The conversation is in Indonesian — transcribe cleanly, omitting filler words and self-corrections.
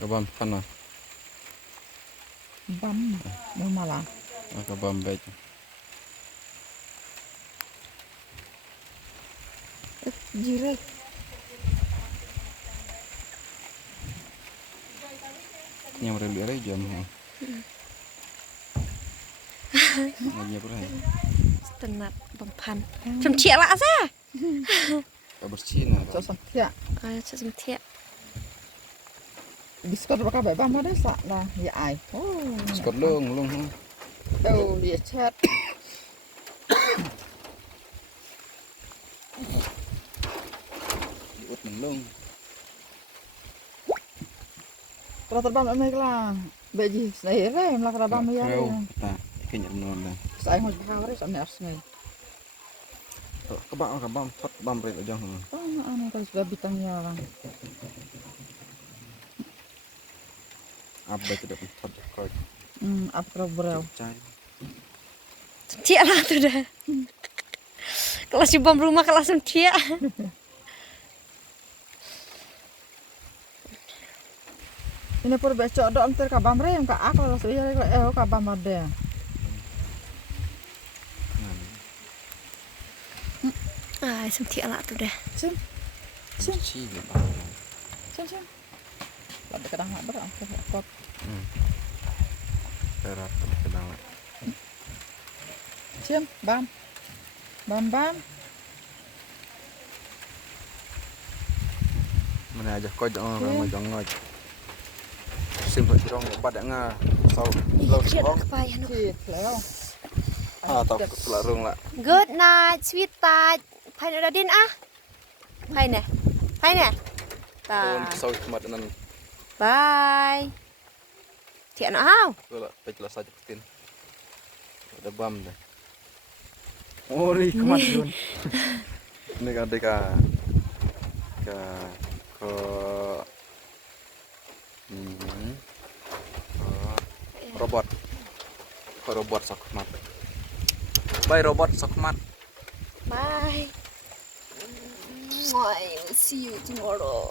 Kabam kana. Bam, mau malah. Kabam baik. Jirai. Yang mereka jam. Nganya berapa? Setengah bampan. Cuma cia lah sah. Bersih nah. Cho santia. Cuma cia. Biskot bakal baik bam ada sak lah ya ai. Oh. Skot lung. Đâu dia chat. Diut lung. Kalau terbang mai lah. Beji saya rem lah kalau bam ya. Nah, kayaknya benar. Saya mau kawari sama arsnai. Kabam fat bam rek aja. Oh, anu kalau sudah bitangnya orang. Apa tidak fat kau. Apa berau. Cai. Cia lah tuh dah. Kelas bom rumah kelas cia. Ini pur becok dok antar kabam rem ka akal saya kabam ada. Cuma cia lah tuh dah. Sim. Bersih Sim. Ada kadang ada kot. Perat kedang. Sim, bam. Bam. Mana aja kau jangan ngoj. Simpel cirong pada nga sau lau Cia lah cirong. kepayah nu. Cik, leo. Tahu kelarung lah. Good night, sweetheart. Pai udah din ah. Pai nè. Kau Ta. sau cuma dengan Bye. Cia nak hao. lah jelas saja petin. Ada bam dah. Oh, ni kemajuan. Ini kan deka ke robot sokmat. Bye robot sokmat. Bye. I will see you tomorrow.